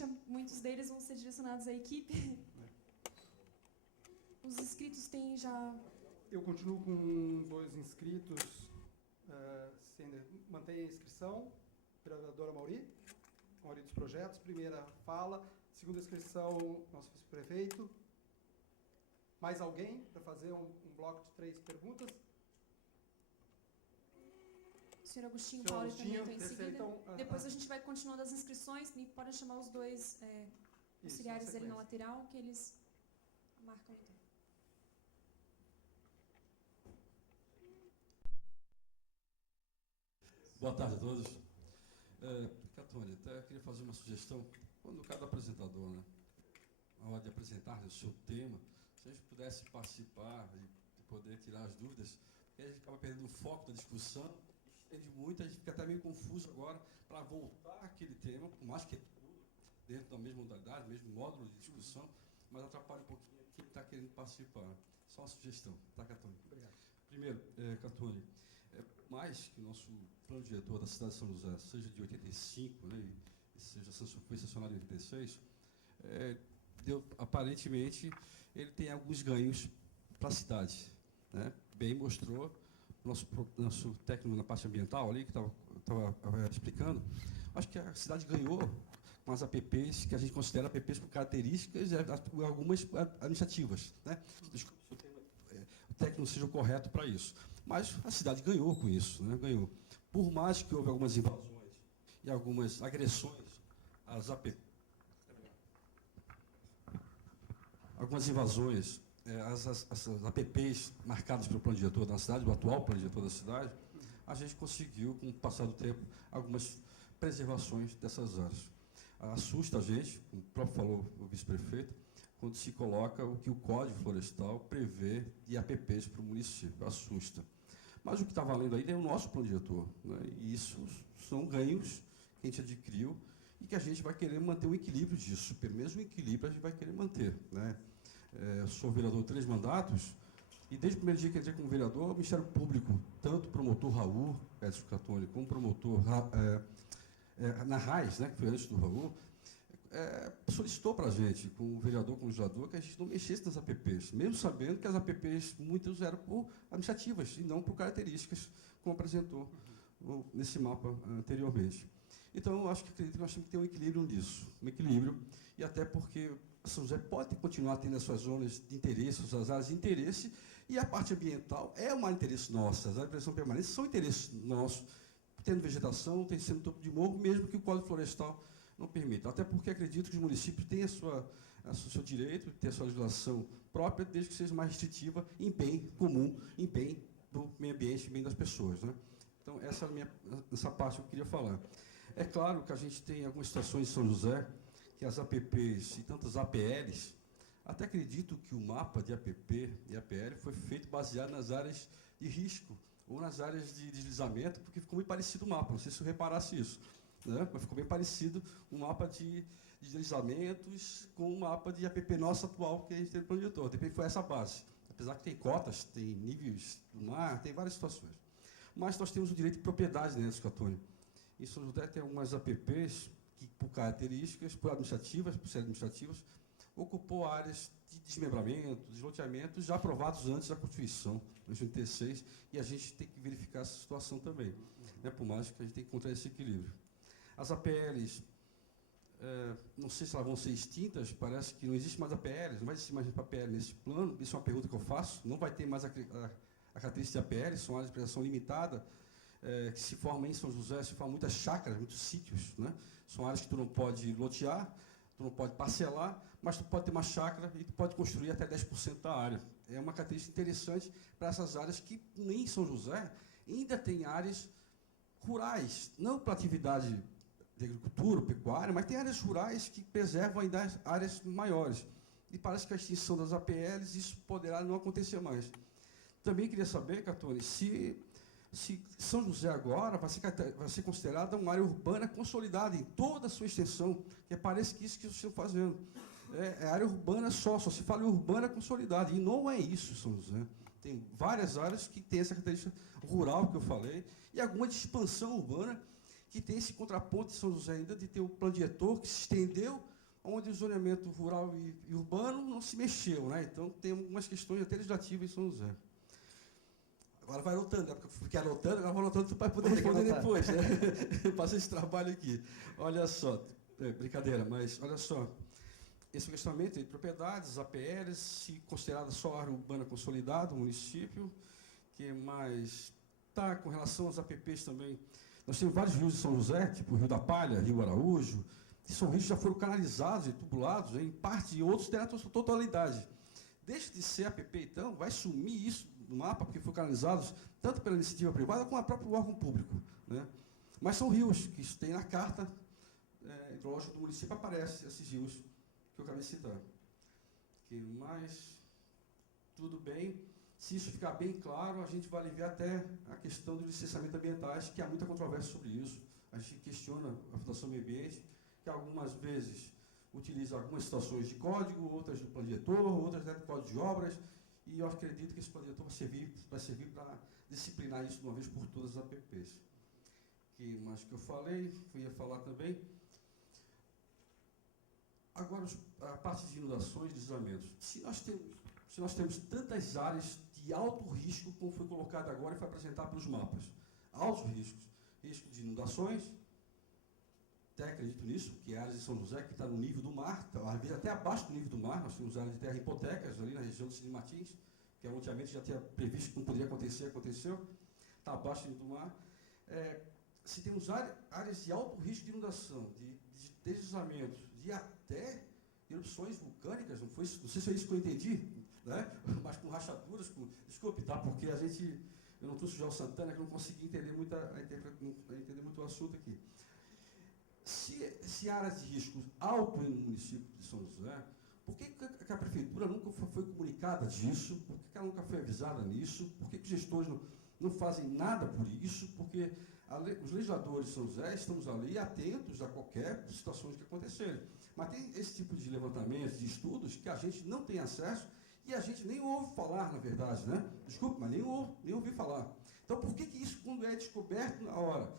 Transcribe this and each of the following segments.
provavelmente muitos deles vão ser direcionados à equipe. Os inscritos têm já... Eu continuo com 2 inscritos. Mantém a inscrição. Vereadora Mauri dos Projetos. Primeira fala. Segunda inscrição, nosso vice-prefeito. Mais alguém para fazer um bloco de 3 perguntas? O senhor Agostinho Senhor Paulo Agostinho, também está em seguida. então, Depois a gente vai continuando as inscrições e podem chamar os 2 auxiliares dele na lateral, que eles marcam então. Boa tarde a todos. Catone, até queria fazer uma sugestão. Quando cada apresentador, né, na hora de apresentar o seu tema, se a gente pudesse participar e poder tirar as dúvidas, porque a gente acaba perdendo o foco da discussão, entende muito, a gente fica até meio confuso agora para voltar àquele tema, por mais que dentro da mesma modalidade, mesmo módulo de discussão, mas atrapalha um pouquinho quem está querendo participar. Só uma sugestão, tá, Catone? Obrigado. Primeiro, Catone, mais que o nosso plano diretor da cidade de São José seja de 85, né, e foi sancionado em 86, aparentemente ele tem alguns ganhos para a cidade. Né? Bem mostrou nosso técnico na parte ambiental ali, que estava explicando. Acho que a cidade ganhou com as APPs, que a gente considera APPs por características e algumas administrativas. Né? O técnico seja o correto para isso. Mas a cidade ganhou com isso, né? Ganhou. Por mais que houve algumas invasões e algumas agressões às APPs, algumas invasões as APPs marcadas pelo plano diretor da cidade, do atual plano diretor da cidade, a gente conseguiu, com o passar do tempo, algumas preservações dessas áreas. Assusta a gente, como o próprio falou o vice-prefeito, quando se coloca o que o Código Florestal prevê de APPs para o município. Assusta. Mas o que está valendo aí é o nosso plano diretor. Né? E isso são ganhos que a gente adquiriu e que a gente vai querer manter o equilíbrio disso. Pelo menos o equilíbrio a gente vai querer manter. Né? Sou vereador 3 mandatos, e desde o primeiro dia que entrei como vereador, o Ministério Público, tanto o promotor Raul, Edson Catone, como o promotor na RAIS, né, que foi antes do Raul, solicitou para a gente, como vereador, como legislador, que a gente não mexesse nas APPs, mesmo sabendo que as APPs, muitas eram por administrativas e não por características, como apresentou nesse mapa anteriormente. Então, eu acho que acredito que nós temos que ter um equilíbrio nisso, um equilíbrio, e até porque São José pode continuar tendo as suas zonas de interesse, as suas áreas de interesse, e a parte ambiental é um interesse nosso, as áreas de preservação permanente são interesse nosso, tendo vegetação, tem sendo topo de morro, mesmo que o Código Florestal não permita. Até porque acredito que os municípios têm o seu direito, têm a sua legislação própria, desde que seja mais restritiva em bem comum, em bem do meio ambiente, em bem das pessoas. Né? Então, essa parte que eu queria falar. É claro que a gente tem algumas situações em São José, que as APPs e tantas APLs, até acredito que o mapa de APP e APL foi feito baseado nas áreas de risco, ou nas áreas de deslizamento, porque ficou muito parecido o mapa, não sei se eu reparasse isso, né? Mas ficou bem parecido um mapa de deslizamentos com o mapa de APP nosso atual, que a gente tem no plano diretor. Depois foi essa base. Apesar que tem cotas, tem níveis do mar, tem várias situações. Mas nós temos o direito de propriedade, né, Scatone? Em São José tem algumas APPs que, por características, por serem administrativas, ocupou áreas de desmembramento, desloteamento, já aprovados antes da Constituição, em 86, e a gente tem que verificar essa situação também, né, por mais que a gente tem que encontrar esse equilíbrio. As APLs, não sei se elas vão ser extintas, parece que não existe mais APLs, não vai existir mais APL nesse plano, isso é uma pergunta que eu faço, não vai ter mais a característica de APL, são áreas de preservação limitada, que se formam em São José, se formam muitas chácaras, muitos sítios, né? São áreas que tu não pode lotear, tu não pode parcelar, mas tu pode ter uma chácara e tu pode construir até 10% da área. É uma característica interessante para essas áreas que, em São José, ainda tem áreas rurais, não para atividade de agricultura, pecuária, mas tem áreas rurais que preservam ainda áreas maiores. E parece que a extinção das APLs, isso poderá não acontecer mais. Também queria saber, Catone, se São José agora vai ser considerada uma área urbana consolidada em toda a sua extensão, que parece que isso que vocês estão fazendo. É área urbana só se fala em urbana consolidada, e não é isso, São José. Tem várias áreas que têm essa característica rural que eu falei, e alguma de expansão urbana, que tem esse contraponto de São José ainda de ter um plano diretor que se estendeu, onde o zoneamento rural e urbano não se mexeu, né? Então, tem algumas questões até legislativas em São José. Agora vai anotando, né? Porque eu fiquei anotando, agora vou anotando para poder responder depois, né? Eu passei esse trabalho aqui. Olha só, brincadeira, mas olha só. Esse questionamento de propriedades, APLs, se considerada só área urbana consolidada, o município, que mais está com relação às APPs também. Nós temos vários rios de São José, tipo o Rio da Palha, Rio Araújo, que são rios que já foram canalizados e tubulados, em parte, e outros terão a totalidade. Deixa de ser APP, então, vai sumir isso do mapa, porque foram canalizados tanto pela iniciativa privada como a próprio órgão público, né? Mas são rios que tem na carta hidrológica do município, aparecem esses rios que eu acabei de citar. Que mais? Tudo bem. Se isso ficar bem claro, a gente vai aliviar até a questão dos licenciamentos ambientais, que há muita controvérsia sobre isso. A gente questiona a Fundação Meio Ambiente, que algumas vezes utiliza algumas situações de código, outras do plano diretor, outras do código de obras, e eu acredito que esse plano diretor vai servir para disciplinar isso de uma vez por todas as APPs. Que mais que eu falei, eu ia falar também. Agora, a parte de inundações e deslizamentos. Se nós temos tantas áreas de alto risco, como foi colocado agora e foi apresentado pelos mapas, altos riscos, risco de inundações, até acredito nisso, que áreas de São José que está no nível do mar, às vezes até abaixo do nível do mar, nós temos áreas de terra hipotecas ali na região do Cine Martins, que antigamente já tinha previsto que não poderia acontecer, aconteceu, está abaixo do nível do mar. Se temos áreas de alto risco de inundação, de deslizamentos, de até erupções vulcânicas, não sei se é isso que eu entendi, né? Mas com rachaduras, desculpe, tá? Porque eu não trouxe o João Santana, que eu não consegui entender muito o assunto aqui. Se áreas de risco alto no município de São José, por que a prefeitura nunca foi comunicada disso? Por que ela nunca foi avisada nisso? Por que os gestores não fazem nada por isso? Porque os legisladores de São José estamos ali atentos a qualquer situação que acontecerem. Mas tem esse tipo de levantamentos, de estudos, que a gente não tem acesso e a gente nem ouve falar, na verdade, né? Desculpe, mas nem ouvi falar. Então, por que isso, quando é descoberto na hora,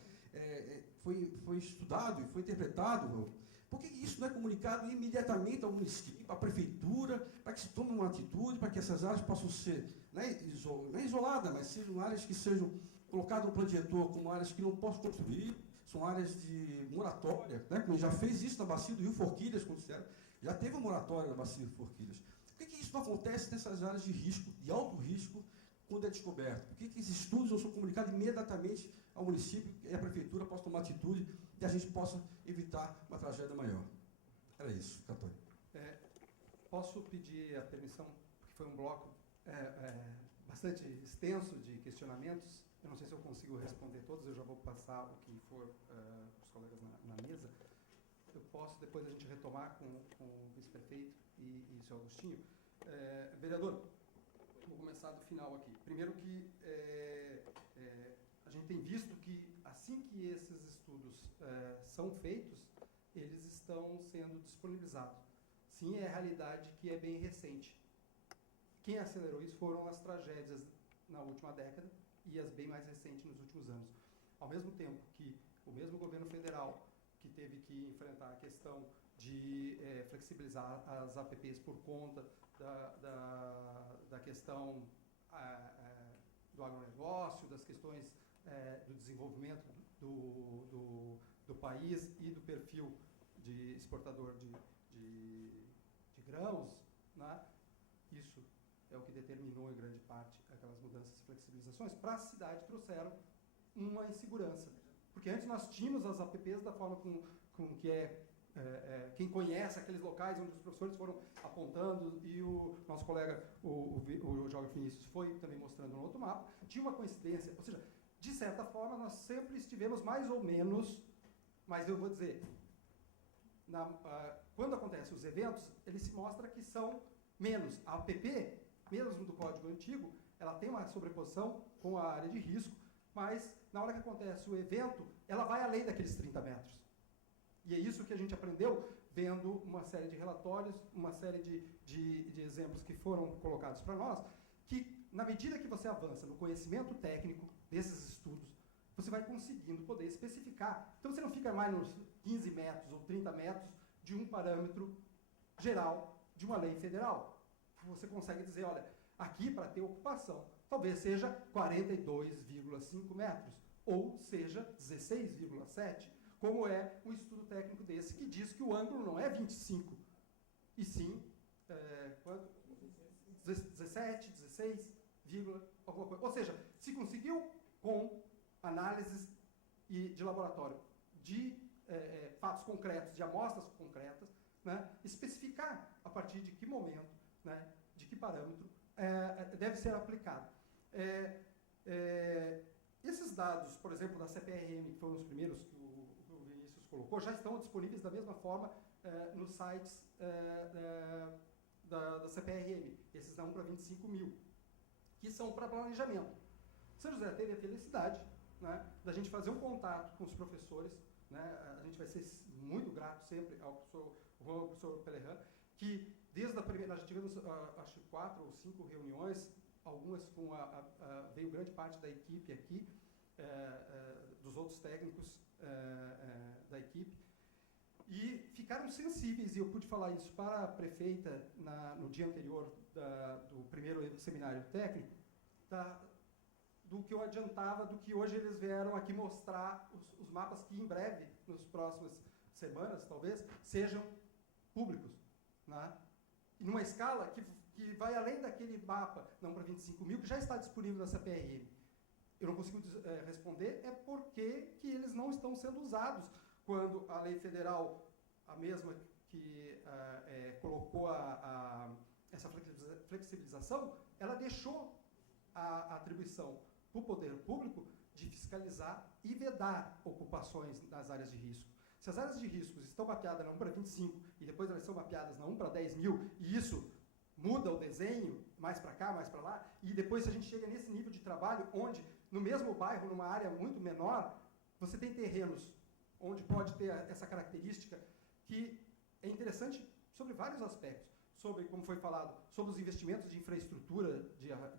foi estudado e foi interpretado, por que isso não é comunicado imediatamente ao município, à prefeitura, para que se tome uma atitude, para que essas áreas possam ser, não é isoladas, mas sejam áreas que sejam colocadas no plano diretor como áreas que não possam construir, são áreas de moratória, né? Como já fez isso na bacia do Rio Forquilhas, quando disseram, já teve uma moratória na bacia do Forquilhas. Por que isso não acontece nessas áreas de risco, de alto risco, quando é descoberto? Por que esses estudos não são comunicados imediatamente ao município e a prefeitura possa tomar atitude e a gente possa evitar uma tragédia maior? Era isso, Católico. Posso pedir a permissão, porque foi um bloco bastante extenso de questionamentos. Eu não sei se eu consigo responder todos, eu já vou passar o que for para os colegas na mesa. Eu posso, depois a gente retomar com o vice-prefeito e o senhor Agostinho. Vereador, vou começar do final aqui. Primeiro que a gente tem visto que, assim que esses estudos são feitos, eles estão sendo disponibilizados. Sim, é a realidade que é bem recente. Quem acelerou isso foram as tragédias na última década e as bem mais recentes nos últimos anos. Ao mesmo tempo que o mesmo governo federal, que teve que enfrentar a questão de flexibilizar as APPs por conta da questão do agronegócio, das questões do desenvolvimento do país e do perfil de exportador de grãos, né? Isso é o que determinou, em grande parte, aquelas mudanças e flexibilizações. Para a cidade, trouxeram uma insegurança. Porque antes nós tínhamos as APPs da forma com que quem conhece aqueles locais onde os professores foram apontando, e o nosso colega, o Jorge Vinícius, foi também mostrando no outro mapa, tinha uma coincidência, ou seja, de certa forma, nós sempre estivemos mais ou menos, mas eu vou dizer, quando acontecem os eventos, ele se mostra que são menos. A APP, mesmo do código antigo, ela tem uma sobreposição com a área de risco, mas na hora que acontece o evento, ela vai além daqueles 30 metros. E é isso que a gente aprendeu vendo uma série de relatórios, uma série de exemplos que foram colocados para nós, que na medida que você avança no conhecimento técnico desses estudos, você vai conseguindo conseguindo poder especificar. Então, você não fica mais nos 15 metros ou 30 metros de um parâmetro geral de uma lei federal. Você consegue dizer, olha, aqui para ter ocupação, talvez seja 42,5 metros, ou seja 16,7, como é um estudo técnico desse, que diz que o ângulo não é 25, e sim, quanto? 17, 16, alguma coisa. Ou seja, se conseguiu com análises de laboratório de fatos concretos, de amostras concretas, né, especificar a partir de que momento, né, de que parâmetro deve ser aplicado. Esses dados, por exemplo, da CPRM, que foram os primeiros que o Vinícius colocou, já estão disponíveis da mesma forma nos sites da CPRM, esses da 1 para 25 mil, que são para planejamento. São José teve a felicidade, né, da gente fazer um contato com os professores, né, a gente vai ser muito grato sempre ao professor Pellerran, que desde a primeira, nós tivemos acho que 4 ou 5 reuniões, algumas com veio grande parte da equipe aqui, dos outros técnicos da equipe, e ficaram sensíveis, e eu pude falar isso para a prefeita no dia anterior do primeiro seminário técnico, do que eu adiantava, do que hoje eles vieram aqui mostrar os mapas que em breve, nas próximas semanas, talvez, sejam públicos, né? E numa escala que vai além daquele mapa, não para 25 mil, que já está disponível na CPRM. Eu não consigo responder, é porque que eles não estão sendo usados quando a lei federal, a mesma que colocou essa flexibilização, ela deixou a atribuição para o poder público de fiscalizar e vedar ocupações nas áreas de risco. Se as áreas de riscos estão mapeadas na 1 para 25 e depois elas são mapeadas na 1 para 10 mil, e isso muda o desenho, mais para cá, mais para lá, e depois a gente chega nesse nível de trabalho onde, no mesmo bairro, numa área muito menor, você tem terrenos onde pode ter essa característica que é interessante sobre vários aspectos, sobre, como foi falado, sobre os investimentos de infraestrutura,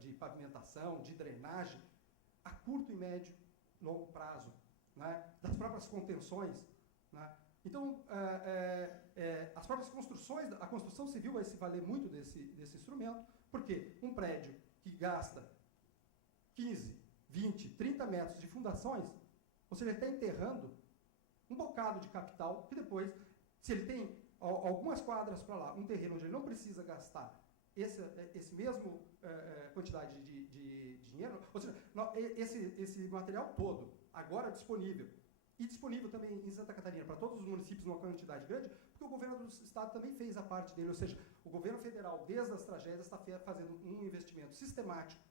de pavimentação, de drenagem, a curto e médio, longo prazo, né, das próprias contenções, né. Então, as próprias construções, a construção civil vai se valer muito desse instrumento, porque um prédio que gasta 15, 20, 30 metros de fundações, ou seja, ele está enterrando um bocado de capital, que depois, se ele tem algumas quadras para lá, um terreno onde ele não precisa gastar esse mesmo quantidade de dinheiro, ou seja, esse material todo, agora disponível, e disponível também em Santa Catarina para todos os municípios numa quantidade grande, porque o governo do estado também fez a parte dele, ou seja, o governo federal, desde as tragédias, está fazendo um investimento sistemático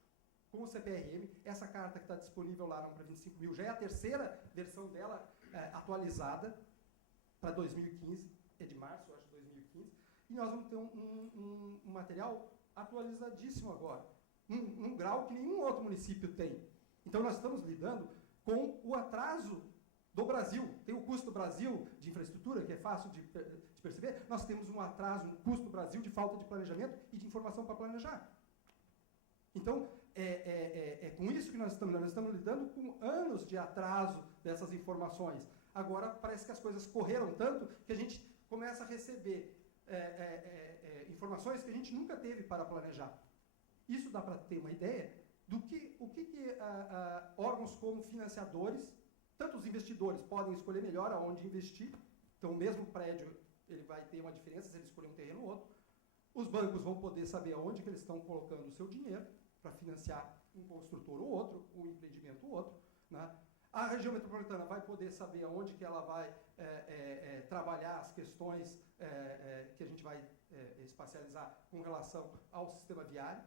com o CPRM. Essa carta que está disponível lá para 25 mil já é a terceira versão dela atualizada para 2015, é de março, acho, de 2015, e nós vamos ter um material atualizadíssimo agora, num grau que nenhum outro município tem. Então, nós estamos lidando com o atraso do Brasil. Tem o custo do Brasil de infraestrutura, que é fácil de perceber. Nós temos um atraso, um custo do Brasil de falta de planejamento e de informação para planejar. Então, com isso que nós estamos lidando com anos de atraso dessas informações. Agora, parece que as coisas correram tanto que a gente começa a receber informações que a gente nunca teve para planejar. Isso dá para ter uma ideia do que órgãos como financiadores, tanto os investidores podem escolher melhor aonde investir, então o mesmo prédio ele vai ter uma diferença se ele escolher um terreno ou outro. Os bancos vão poder saber aonde que eles estão colocando o seu dinheiro para financiar um construtor ou outro, um empreendimento ou outro, né? A região metropolitana vai poder saber aonde que ela vai trabalhar as questões que a gente vai espacializar com relação ao sistema viário.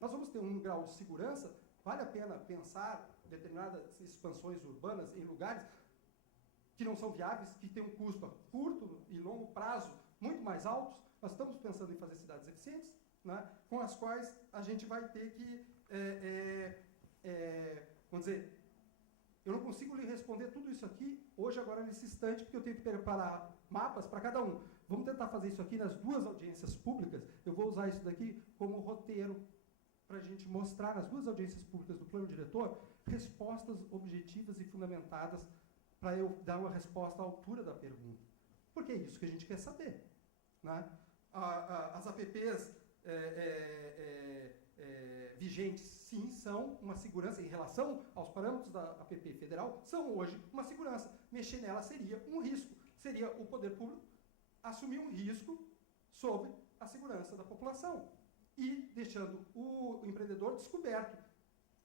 Nós vamos ter um grau de segurança. Vale a pena pensar determinadas expansões urbanas em lugares que não são viáveis, que têm um custo a curto e longo prazo muito mais altos. Nós estamos pensando em fazer cidades eficientes, né, com as quais a gente vai ter que, vamos dizer, eu não consigo lhe responder tudo isso aqui hoje, agora, nesse instante, porque eu tenho que preparar mapas para cada um. Vamos tentar fazer isso aqui nas 2 audiências públicas. Eu vou usar isso daqui como roteiro para a gente mostrar nas 2 audiências públicas do plano diretor respostas objetivas e fundamentadas para eu dar uma resposta à altura da pergunta. Porque é isso que a gente quer saber. Né? As APPs vigentes, sim, são uma segurança em relação aos parâmetros da APP federal, são hoje uma segurança. Mexer nela seria um risco. Seria o poder público assumir um risco sobre a segurança da população e deixando o empreendedor descoberto,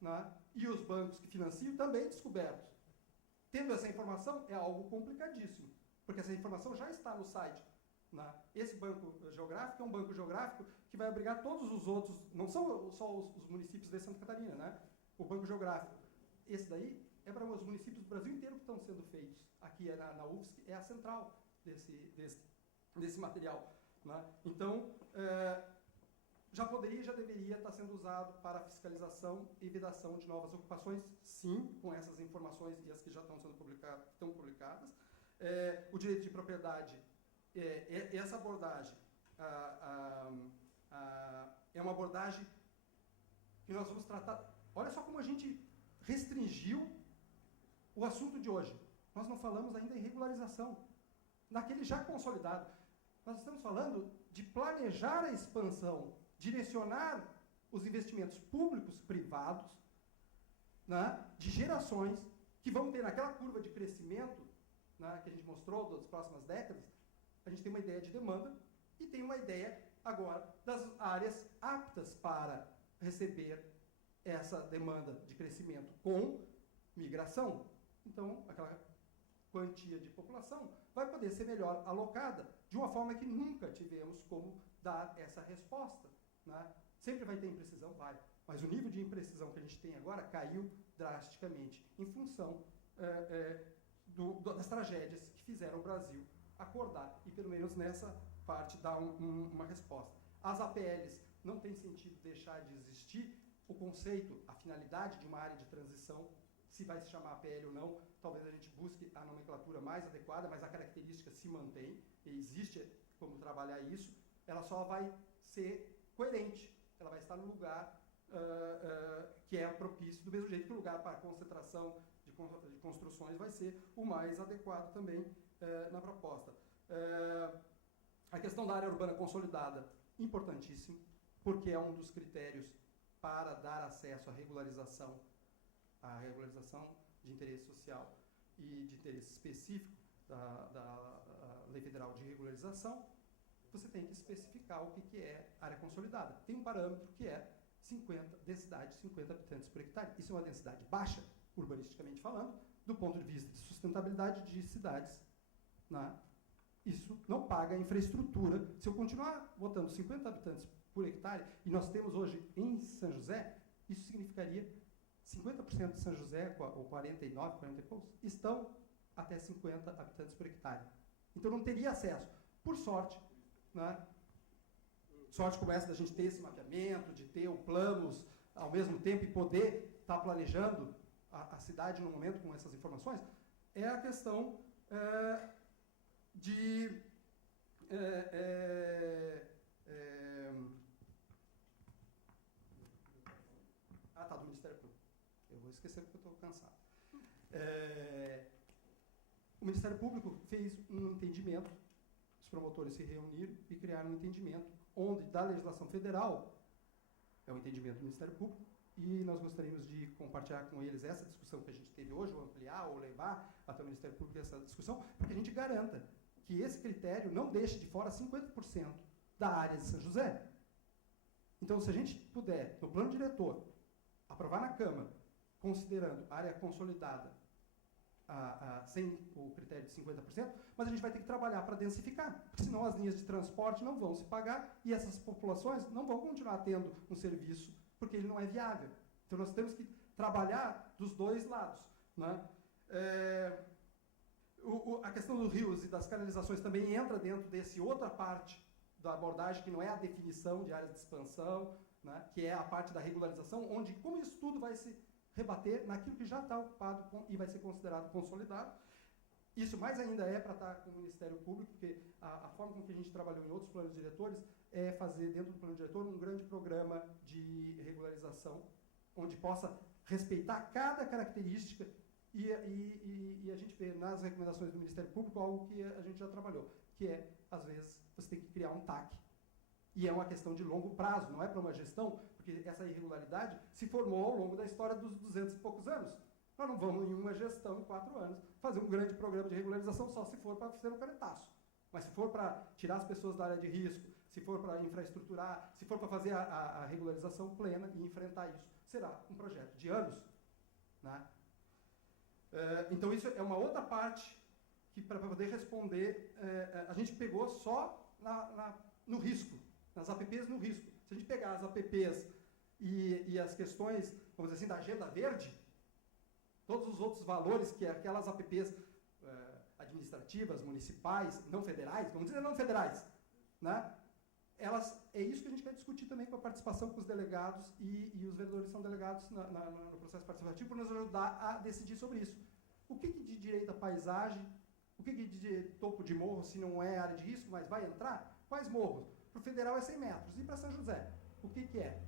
né? E os bancos que financiam também descobertos. Tendo essa informação é algo complicadíssimo, porque essa informação já está no site. Né? Esse banco geográfico é um banco geográfico que vai obrigar todos os outros, não são só os municípios de Santa Catarina, né? O banco geográfico. Esse daí é para os municípios do Brasil inteiro que estão sendo feitos. Aqui é na UFSC, é a central desse material. Né? Então, já deveria estar sendo usado para fiscalização e vedação de novas ocupações, sim, com essas informações e as que já estão sendo publicadas. O direito de propriedade, essa abordagem é uma abordagem que nós vamos tratar. Olha só como a gente restringiu o assunto de hoje. Nós não falamos ainda em regularização, naquele já consolidado. Nós estamos falando de planejar a expansão, direcionar os investimentos públicos, privados, né, de gerações que vão ter naquela curva de crescimento, né, que a gente mostrou das próximas décadas. A gente tem uma ideia de demanda e tem uma ideia agora das áreas aptas para receber essa demanda de crescimento com migração. Então, aquela quantia de população vai poder ser melhor alocada de uma forma que nunca tivemos como dar essa resposta. Né? Sempre vai ter imprecisão? Vai. Mas o nível de imprecisão que a gente tem agora caiu drasticamente em função das tragédias que fizeram o Brasil acordar e, pelo menos nessa parte, dar uma resposta. As APLs não tem sentido deixar de existir. O conceito, a finalidade de uma área de transição, se vai se chamar APL ou não, talvez a gente busque a nomenclatura mais adequada, mas a característica se mantém, e existe como trabalhar isso. Ela só vai ser coerente, ela vai estar no lugar que é propício, do mesmo jeito que o lugar para concentração de construções vai ser o mais adequado também na proposta. A questão da área urbana consolidada, importantíssimo, porque é um dos critérios para dar acesso à regularização de interesse social e de interesse específico da Lei Federal de Regularização. Você tem que especificar o que é área consolidada. Tem um parâmetro que é densidade de 50 habitantes por hectare. Isso é uma densidade baixa, urbanisticamente falando, do ponto de vista de sustentabilidade de cidades. Né? Isso não paga a infraestrutura. Se eu continuar botando 50 habitantes por hectare, e nós temos hoje em São José, isso significaria 50% de São José, ou 49, 40 e poucos, estão até 50 habitantes por hectare. Então não teria acesso. Por sorte, né? Sorte como essa da gente ter esse mapeamento, de ter o planos ao mesmo tempo e poder estar planejando a cidade no momento com essas informações, é a questão do Ministério Público. Eu vou esquecer porque eu estou cansado. O Ministério Público fez um entendimento, os promotores se reuniram e criaram um entendimento, onde da legislação federal, é o entendimento do Ministério Público, e nós gostaríamos de compartilhar com eles essa discussão que a gente teve hoje, ou ampliar, ou levar até o Ministério Público essa discussão, para que a gente garanta que esse critério não deixe de fora 50% da área de São José. Então, se a gente puder, no plano diretor, aprovar na Câmara, considerando área consolidada sem o critério de 50%, mas a gente vai ter que trabalhar para densificar, porque senão as linhas de transporte não vão se pagar e essas populações não vão continuar tendo um serviço, porque ele não é viável. Então, nós temos que trabalhar dos dois lados. Né? A questão dos rios e das canalizações também entra dentro desse outra parte da abordagem, que não é a definição de áreas de expansão, né, que é a parte da regularização, onde como isso tudo vai se rebater naquilo que já está ocupado e vai ser considerado consolidado. Isso mais ainda é para estar com o Ministério Público, porque a forma com que a gente trabalhou em outros planos diretores é fazer dentro do plano diretor um grande programa de regularização, onde possa respeitar cada característica e a gente vê nas recomendações do Ministério Público algo que a gente já trabalhou, que é, às vezes, você tem que criar um TAC. E é uma questão de longo prazo, não é para uma gestão, porque essa irregularidade se formou ao longo da história dos 200 e poucos anos. Nós não vamos, em uma gestão, em 4 anos, fazer um grande programa de regularização só se for para ser um canetaço. Mas se for para tirar as pessoas da área de risco, se for para infraestruturar, se for para fazer a regularização plena e enfrentar isso, será um projeto de anos. Né? Então, isso é uma outra parte que, para poder responder, a gente pegou só no risco, nas APPs no risco. Se a gente pegar as APPs e as questões, vamos dizer assim, da agenda verde, todos os outros valores que aquelas APPs administrativas, municipais, não federais, vamos dizer não federais, né? É isso que a gente quer discutir também com a participação com os delegados e os vereadores são delegados no processo participativo para nos ajudar a decidir sobre isso. O que de direito à paisagem, o que de topo de morro, se não é área de risco, mas vai entrar? Quais morros? Para o federal é 100 metros. E para São José? O que é?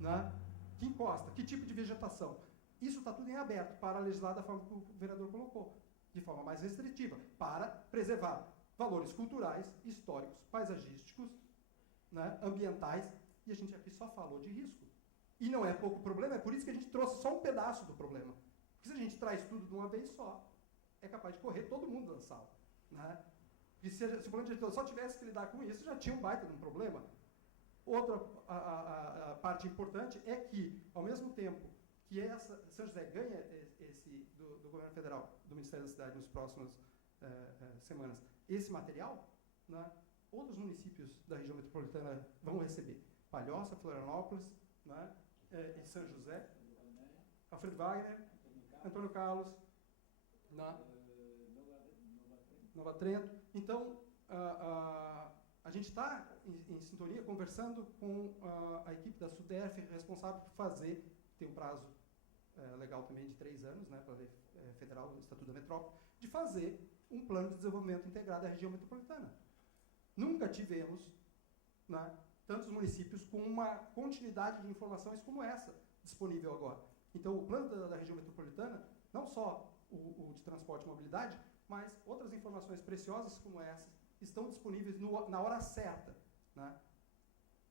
Né? Que encosta? Que tipo de vegetação? Isso está tudo em aberto para legislar da forma que o vereador colocou, de forma mais restritiva, para preservar valores culturais, históricos, paisagísticos, né, ambientais, e a gente aqui só falou de risco. E não é pouco problema, é por isso que a gente trouxe só um pedaço do problema. Porque se a gente traz tudo de uma vez só, é capaz de correr todo mundo da sala. Né? E se o plano diretor só tivesse que lidar com isso, já tinha um baita de um problema. Outra a parte importante é que, ao mesmo tempo que São José ganha do governo federal, do Ministério da Cidade, nas próximas semanas, esse material, né, outros municípios da região metropolitana vão receber. Palhoça, Florianópolis, né, e São José, Alfredo Wagner, Antônio Carlos, né, Nova Trento. Então, a gente está em sintonia, conversando com a equipe da SUDERF, responsável por fazer, tem um prazo legal também de 3 anos, né, para a lei federal, o Estatuto da Metrópole, de fazer um plano de desenvolvimento integrado da região metropolitana. Nunca tivemos, né, tantos municípios com uma continuidade de informações como essa disponível agora. Então, o plano da região metropolitana, não só o de transporte e mobilidade, mas outras informações preciosas como essas estão disponíveis na hora certa. Né?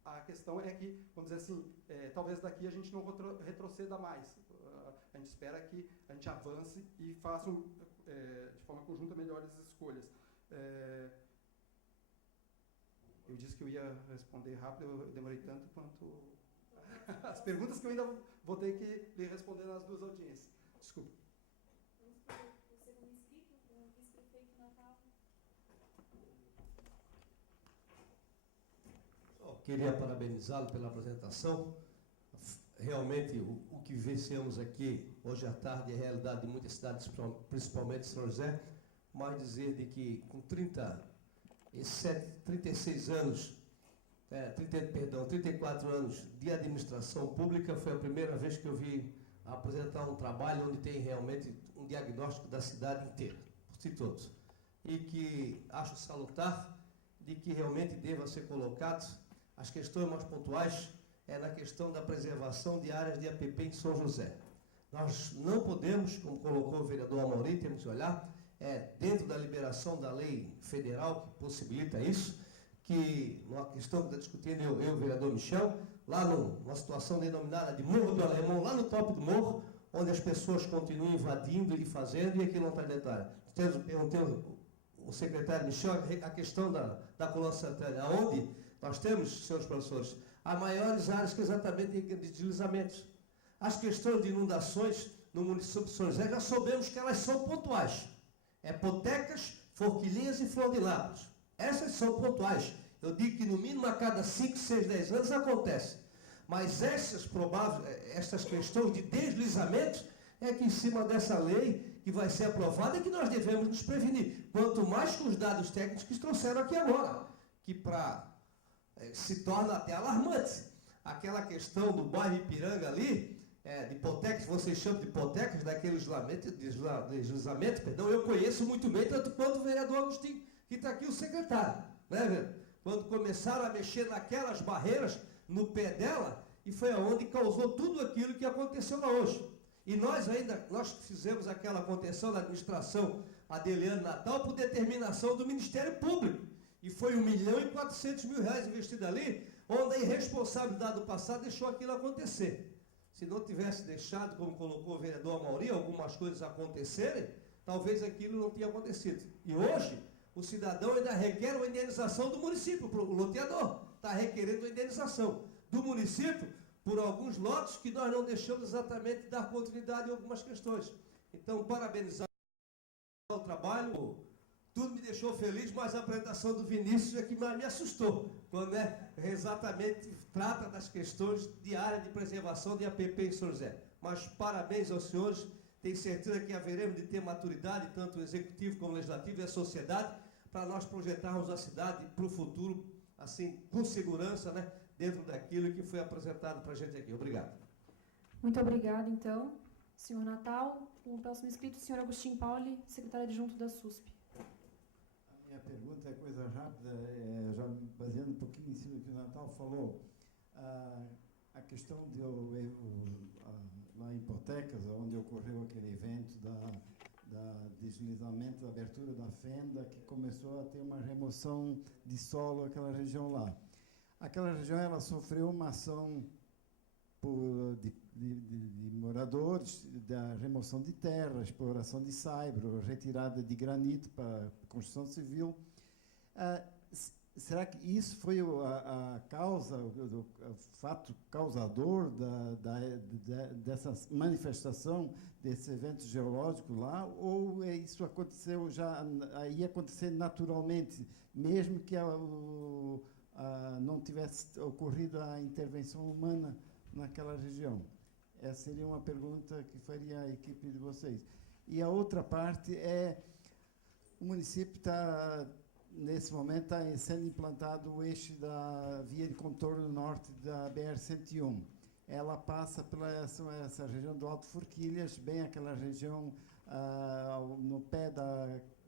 A questão é que, vamos dizer assim, talvez daqui a gente não retroceda mais. A gente espera que a gente avance e faça, de forma conjunta, melhores escolhas. Eu disse que eu ia responder rápido, eu demorei tanto quanto as perguntas que eu ainda vou ter que lhe responder nas 2 audiências. Desculpa. Vamos para o segundo inscrito, o vice-prefeito Natal. Queria parabenizá-lo pela apresentação. Realmente, o que vivenciamos aqui hoje à tarde é a realidade de muitas cidades, principalmente São José, mas dizer de que com 36 anos, 34 anos de administração pública, foi a primeira vez que eu vi apresentar um trabalho onde tem realmente um diagnóstico da cidade inteira, por si todos. E que acho salutar de que realmente deva ser colocado as questões mais pontuais na questão da preservação de áreas de APP em São José. Nós não podemos, como colocou o vereador Amaury, temos que olhar, dentro da liberação da lei federal que possibilita isso, que uma questão que está discutindo eu e o vereador Michel, lá numa situação denominada de Morro do Alemão, lá no topo do morro, onde as pessoas continuam invadindo e fazendo, e aqui não está detalhe. Perguntei o secretário Michel a questão da coluna santana, onde nós temos, senhores professores, as maiores áreas que exatamente de deslizamentos. As questões de inundações no município de São José, já soubemos que elas são pontuais. Potecas, Forquilhinhas e Flor de Lápis. Essas são pontuais. Eu digo que no mínimo a cada 5, 6, 10 anos acontece. Mas essas questões de deslizamentos é que em cima dessa lei que vai ser aprovada é que nós devemos nos prevenir. Quanto mais com os dados técnicos que trouxeram aqui agora, que se torna até alarmante. Aquela questão do bairro Ipiranga ali, de hipotecas, vocês chamam de hipotecas, daquele deslizamento, perdão, eu conheço muito bem, tanto quanto o vereador Agostinho, que está aqui o secretário. Né, quando começaram a mexer naquelas barreiras no pé dela, e foi aonde causou tudo aquilo que aconteceu lá hoje. E nós fizemos aquela contenção da administração Adeliano Natal por determinação do Ministério Público. E foi R$1.400.000 investido ali, onde a irresponsabilidade do passado deixou aquilo acontecer. Se não tivesse deixado, como colocou o vereador Amaury, algumas coisas acontecerem, talvez aquilo não tenha acontecido. E hoje, o cidadão ainda requer uma indenização do município, o loteador está requerendo uma indenização do município por alguns lotes que nós não deixamos exatamente dar continuidade em algumas questões. Então, parabenizar o trabalho, tudo me deixou feliz, mas a apresentação do Vinícius é que mais me assustou, quando exatamente trata das questões de área de preservação de APP em São José. Mas parabéns aos senhores, tenho certeza que haveremos de ter maturidade, tanto o executivo como o legislativo e a sociedade, para nós projetarmos a cidade para o futuro, assim, com segurança, né, dentro daquilo que foi apresentado para a gente aqui. Obrigado. Muito obrigada, então, senhor Natal. O próximo inscrito, o senhor Agostinho Pauli, secretário adjunto da SUSP. A minha pergunta é coisa rápida, já baseando um pouquinho em cima do que o Natal falou. A questão lá em Potecas, onde ocorreu aquele evento da deslizamento, da abertura da fenda, que começou a ter uma remoção de solo naquela região lá. Aquela região ela sofreu uma ação de moradores, da remoção de terra, exploração de saibro, retirada de granito para construção civil. Será que isso foi a causa, o fato causador dessa manifestação desse evento geológico lá, ou isso aconteceu já, ia acontecer naturalmente, mesmo que não tivesse ocorrido a intervenção humana naquela região? Essa seria uma pergunta que faria a equipe de vocês. E a outra parte é, o município está, nesse momento, está sendo implantado o eixo da via de contorno norte da BR-101. Ela passa pela essa região do Alto Forquilhas, bem aquela região no pé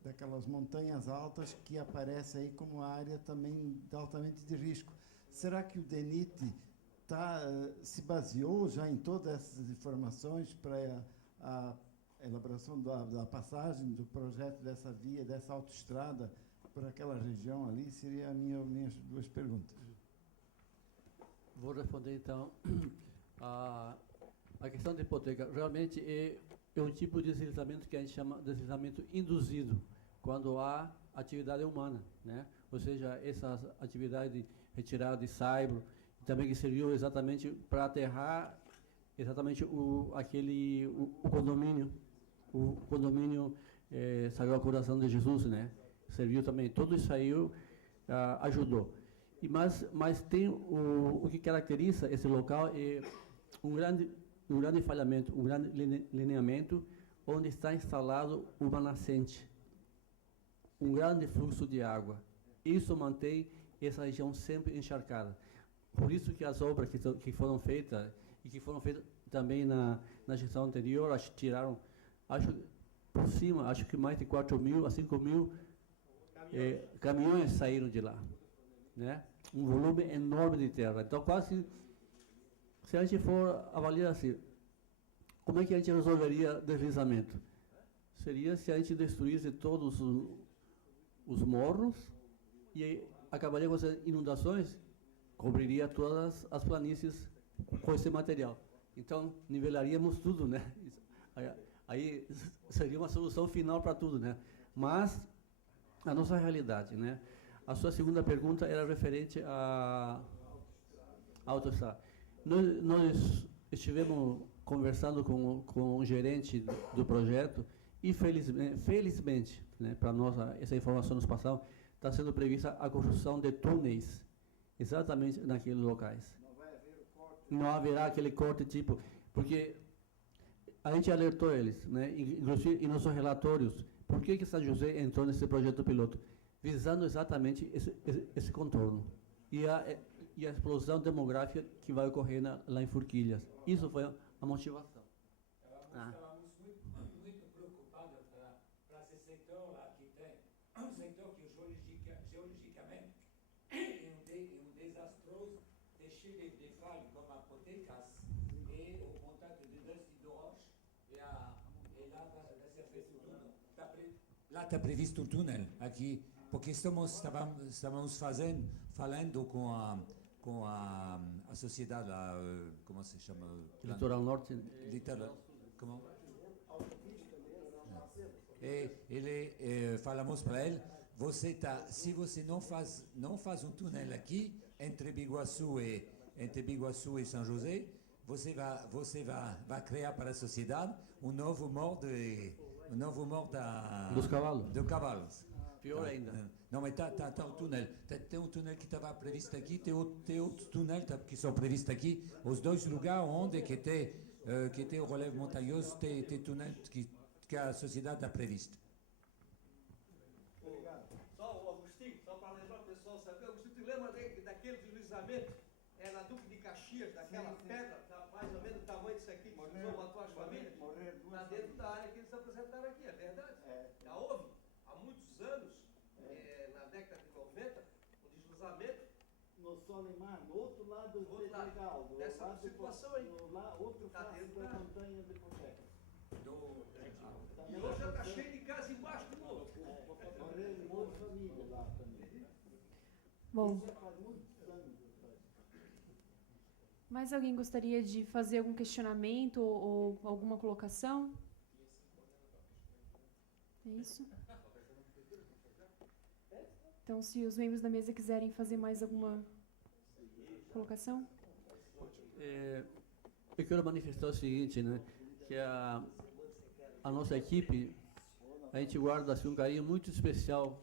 daquelas montanhas altas, que aparece aí como área também altamente de risco. Será que o DENIT se baseou já em todas essas informações para a elaboração da passagem do projeto dessa via, dessa autoestrada por aquela região ali? Seria minhas duas perguntas. Vou responder, então. A questão da hipoteca realmente é um tipo de deslizamento que a gente chama de deslizamento induzido, quando há atividade humana, né? Ou seja, essa atividade de retirada de saibro, também que serviu exatamente para aterrar exatamente o condomínio Sagrado Coração de Jesus, né? Serviu também, tudo isso aí ajudou. Mas tem o que caracteriza esse local é um grande falhamento, um grande lineamento, onde está instalado uma nascente, um grande fluxo de água. Isso mantém essa região sempre encharcada. Por isso que as obras que foram feitas, e que foram feitas também na gestão anterior, por cima, acho que mais de 4.000 a 5.000 caminhões saíram de lá, né? Um volume enorme de terra. Então, quase, se a gente for avaliar assim, como é que a gente resolveria deslizamento? Seria se a gente destruísse todos os morros e acabaria com as inundações, cobriria todas as planícies com esse material. Então, nivelaríamos tudo, né? Aí seria uma solução final para tudo, né? Mas a nossa realidade, né? A sua segunda pergunta era referente à autoestrada. Nós estivemos conversando com o gerente do projeto e, felizmente, né, para nós, essa informação nos passou, está sendo prevista a construção de túneis exatamente naqueles locais. Não haverá aquele corte tipo, porque a gente alertou eles, né, inclusive em nossos relatórios, por que São José entrou nesse projeto piloto? Visando exatamente esse contorno. E a explosão demográfica que vai ocorrer lá em Forquilhas. Isso foi a motivação. Estávamos muito preocupados para esse setor lá que tem, um setor que geologicamente é um desastroso, de deixé des fralles comme apotecas et au contact de Dusty de Roche et lá vai ser feito o túnel. Lá está previsto o túnel aqui, porque estávamos falando com a sociedade lá, como se chama? Litoral Norte. Litoral, como? Falamos para ele, se você não faz um túnel aqui entre Biguaçu e São José, você vai criar para a sociedade um novo morro Dos cavalos. do cavalos. Pior ainda. Não, mas tá o túnel. Tem um túnel que estava previsto aqui, tem outros túneis que são previstos aqui. Os dois lugares onde que tem o relevo montanhoso, tem túnel que a sociedade está prevista. Só o Agostinho, só para lembrar o pessoal saber, Agostinho, tu lembra daquele deslizamento? É na Duque de Caxias, daquela pedra, mais ou menos do tamanho disso aqui, que matou as famílias? Está dentro da área que eles apresentaram aqui, é verdade? Já houve, há muitos anos, na década de 90, um deslizamento. No Solimar, no outro lado do legal, dessa situação aí. Outro Tá face dentro da da- montanha de Poteca. E hoje já está cheio de casa embaixo de novo. Morreram duas famílias lá também. Bom, Isso faz muitos anos atrás. mais alguém gostaria de fazer algum questionamento ou alguma colocação? É isso? Então, se os membros da mesa quiserem fazer mais alguma colocação? Eu quero manifestar o seguinte, né? Que a nossa equipe, a gente guarda assim, um carinho muito especial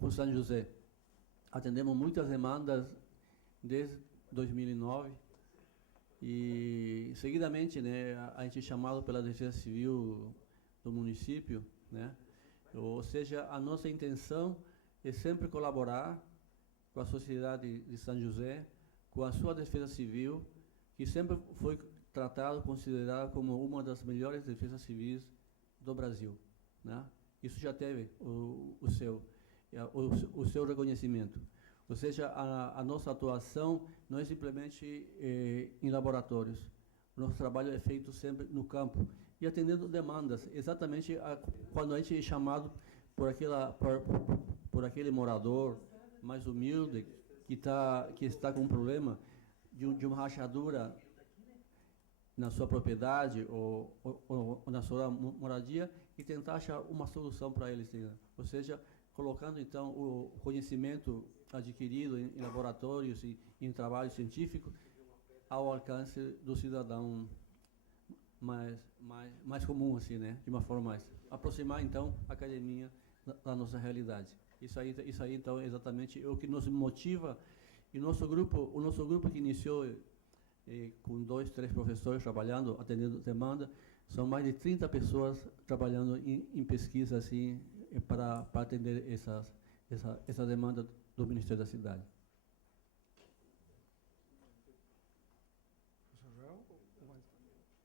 com São José. Atendemos muitas demandas desde 2009 e, seguidamente, né, a gente é chamado pela Defesa Civil do município, né? Ou seja, a nossa intenção é sempre colaborar com a sociedade de São José, com a sua Defesa Civil, que sempre foi tratado, considerado como uma das melhores defesas civis do Brasil, né? Isso já teve o seu reconhecimento. Ou seja, a nossa atuação não é simplesmente em laboratórios. O nosso trabalho é feito sempre no campo e atendendo demandas. Exatamente quando a gente é chamado por aquele morador mais humilde que está com um problema de uma rachadura na sua propriedade ou na sua moradia e tentar achar uma solução para eles. Ou seja, colocando então o conhecimento adquirido em laboratórios e em trabalho científico ao alcance do cidadão mais comum, assim, né? De uma forma mais aproximar então a academia da nossa realidade. Isso aí então é exatamente o que nos motiva. E o nosso grupo que iniciou com 2, 3 professores trabalhando, atendendo demanda, são mais de 30 pessoas trabalhando em pesquisa assim para atender essa demanda do Ministério da Cidade.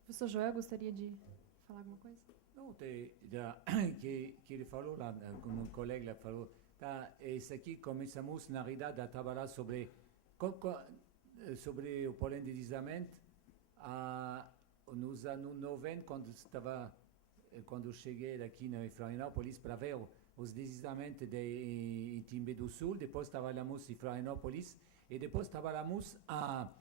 Professor Joel, gostaria de falar alguma coisa? Não, que ele falou lá, como um colega lá falou, isso aqui começamos na realidade a trabalhar sobre o pólen de deslizamento nos anos 90, quando eu cheguei aqui em Florianópolis para ver os deslizamentos de Timbé do Sul, depois trabalhamos em Florianópolis e depois trabalhamos há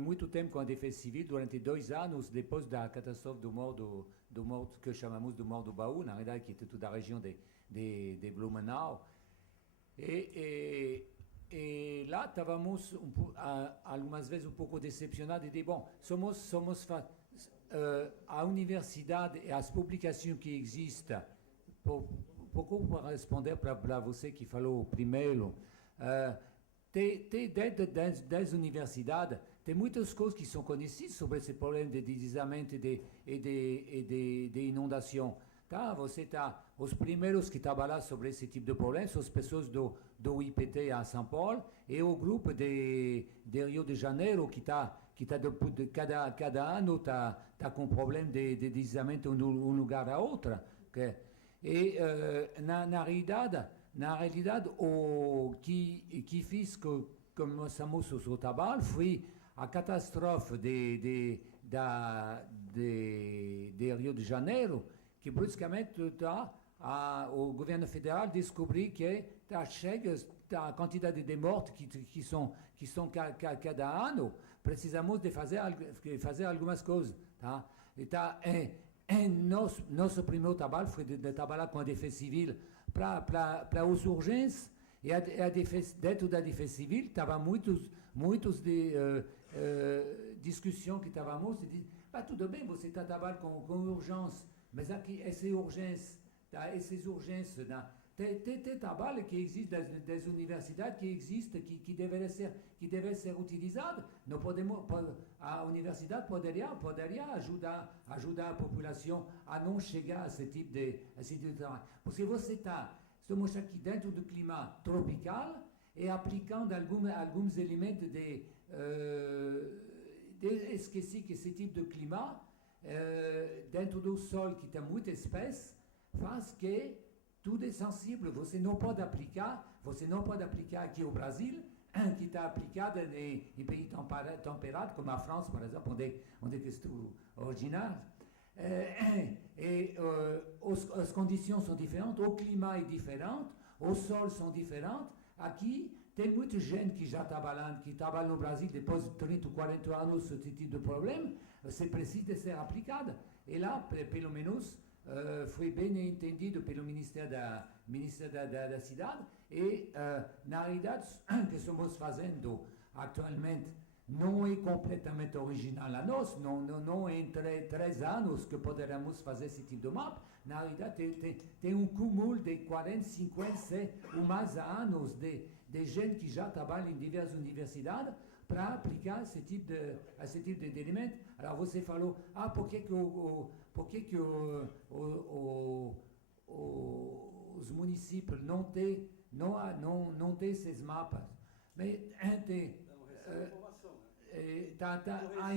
muito tempo com a Defesa Civil, durante 2 anos, depois da catástrofe do morro que chamamos do Morro do Baú, na verdade, que é toda a região de Blumenau. E lá estávamos algumas vezes um pouco decepcionados de bom, a universidade e as publicações que existem, pouco para responder para você que falou primeiro, dentro das universidades tem muitas coisas que são conhecidas sobre esse problema de deslizamento e de inundação. Os primeiros que trabalham sobre esse tipo de problema são as pessoas do IPT a São Paulo e o grupo de Rio de Janeiro que cada ano está com problema de deslizamento de um lugar a outro. E na realidade o que fiz como começamos o trabalho foi a catástrofe de Rio de Janeiro, que bruscamente o governo federal descobriu que chega a quantidade de mortes que são cada ano, precisamos de fazer algumas coisas. Tá? Nosso primeiro trabalho foi de trabalhar com a Defesa Civil para as urgências, e dentro da Defesa Civil estavam muitos de discussão que estávamos, tudo bem, você está trabalhando com urgência, mas aqui essas urgências, tem trabalho que existe das universidades que existe, que deve ser utilizado. Não podemos, a universidade poderia ajudar a população a não chegar a esse tipo de trabalho. Porque estamos aqui dentro do clima tropical e aplicando alguns elementos esqueci que esse tipo de clima, dentro do sol que tem muita espécie, faz que tudo é sensível. Você não pode aplicar aqui no Brasil, que está aplicado em países temperados, como a França, por exemplo, onde eu estou originário. As condições são diferentes, o clima é diferente, os sols são diferentes. Aqui tem muita gente que já trabalha no Brasil depois de 30 ou 40 anos, esse tipo de problema, você precisa ser aplicada. E lá, pelo menos, foi bem entendido pelo Ministério da Cidade, e na realidade, o que estamos fazendo atualmente não é completamente original a nós, não é em 3 anos que poderemos fazer esse tipo de mapa. Na realidade, tem um cúmulo de 40, 50 ou mais anos de gente que já trabalha em diversas universidades para aplicar esse tipo de elemento. Alors, você falou, por que os municípios não têm esses mapas? Mas a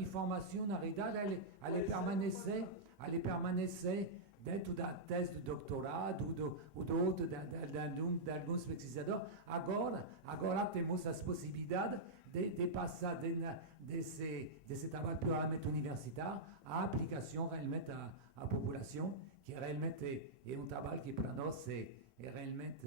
informação, na realidade, ela permanece dentro da tese de doutorado ou do outro, de alguns pesquisadores. Agora temos as possibilidades de passar desse trabalho puramente universitário à aplicação realmente à população, que realmente é um trabalho que para nós é realmente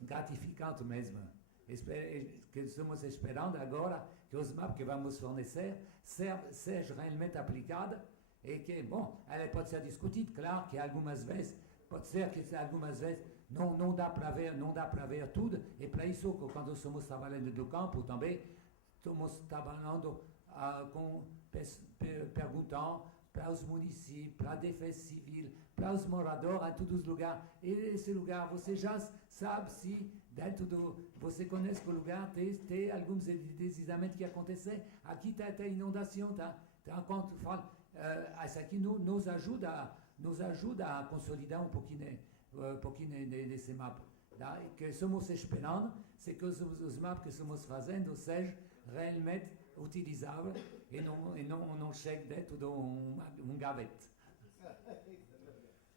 gratificante mesmo. Que estamos esperando agora que os mapas que vamos fornecer sejam realmente aplicados, e que, bom, ela pode ser discutida, claro que algumas vezes, não dá para ver tudo, e para isso, quando estamos trabalhando no campo também, estamos trabalhando perguntando para os municípios, para a Defesa Civil, para os moradores, em todos os lugares. E esse lugar, você já sabe se você conhece o lugar, tem alguns deslizamentos que acontecem. Aqui tem inundação, tá? Então, quando fala, isso aqui nos ajuda a consolidar um pouquinho desse mapa. Tá? E que estamos esperando, é que os mapas que estamos fazendo sejam realmente utilizáveis e não cheguem dentro de um gavete.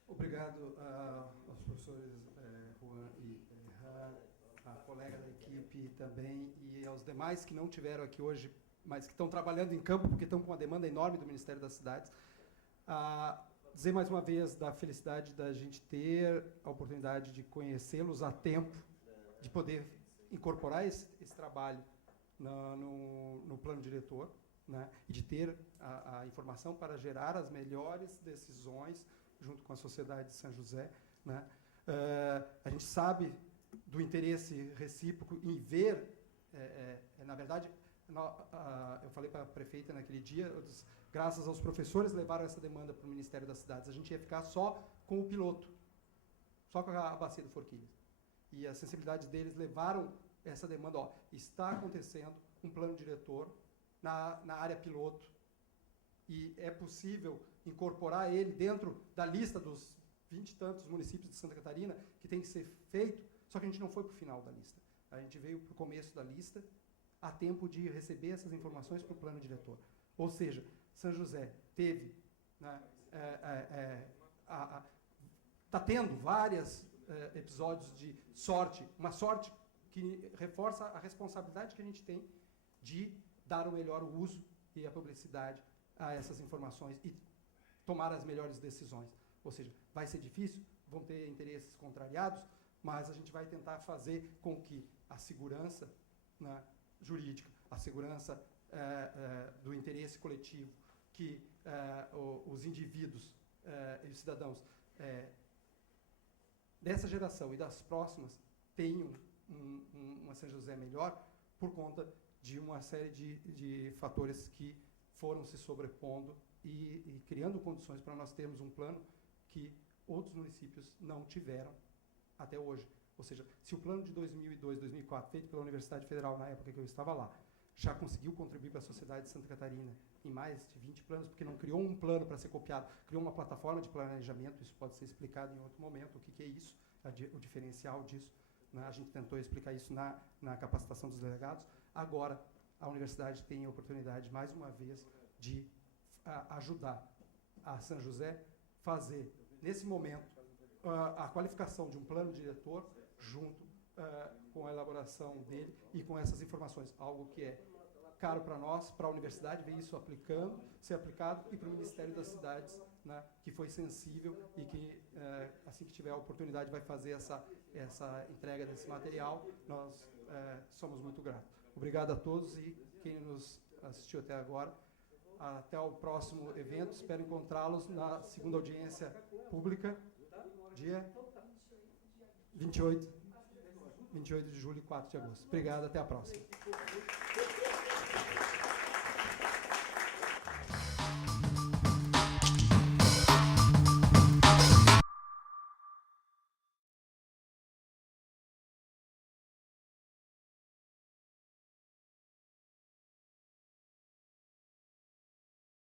Obrigado aos professores Juan e a colega da equipe também, e aos demais que não tiveram aqui hoje, mas que estão trabalhando em campo, porque estão com uma demanda enorme do Ministério das Cidades. Dizer mais uma vez da felicidade da gente ter a oportunidade de conhecê-los a tempo, de poder incorporar esse trabalho no plano diretor, né, e de ter a informação para gerar as melhores decisões junto com a sociedade de São José, né. A gente sabe do interesse recíproco em ver, na verdade, eu falei para a prefeita naquele dia, graças aos professores levaram essa demanda para o Ministério das Cidades, a gente ia ficar só com o piloto, só com a bacia do Forquilhas. E a sensibilidade deles levaram essa demanda, está acontecendo um plano diretor na área piloto, e é possível incorporar ele dentro da lista dos 20 e tantos municípios de Santa Catarina que tem que ser feito, só que a gente não foi para o final da lista. A gente veio para o começo da lista, a tempo de receber essas informações para o plano diretor. Ou seja, São José teve, né, está tendo vários episódios de sorte, uma sorte que reforça a responsabilidade que a gente tem de dar o melhor uso e a publicidade a essas informações e tomar as melhores decisões. Ou seja, vai ser difícil, vão ter interesses contrariados, mas a gente vai tentar fazer com que a segurança, né, jurídica, a segurança do interesse coletivo, que os indivíduos e os cidadãos dessa geração e das próximas tenham uma São José melhor por conta de uma série de fatores que foram se sobrepondo e criando condições para nós termos um plano que outros municípios não tiveram até hoje. Ou seja, se o plano de 2002, 2004, feito pela Universidade Federal na época que eu estava lá, já conseguiu contribuir para a sociedade de Santa Catarina em mais de 20 planos, porque não criou um plano para ser copiado, criou uma plataforma de planejamento, isso pode ser explicado em outro momento, o que é isso, o diferencial disso, né? A gente tentou explicar isso na capacitação dos delegados. Agora, a universidade tem a oportunidade, mais uma vez, de ajudar a São José fazer, nesse momento, a qualificação de um plano diretor junto com a elaboração dele e com essas informações, algo que é caro para nós, para a universidade, ver isso ser aplicado, e para o Ministério das Cidades, né, que foi sensível e que, assim que tiver a oportunidade, vai fazer essa entrega desse material. Nós somos muito gratos. Obrigado a todos e quem nos assistiu até agora. Até o próximo evento. Espero encontrá-los na segunda audiência pública, dia 28 de julho e 4 de agosto. Obrigado, até a próxima.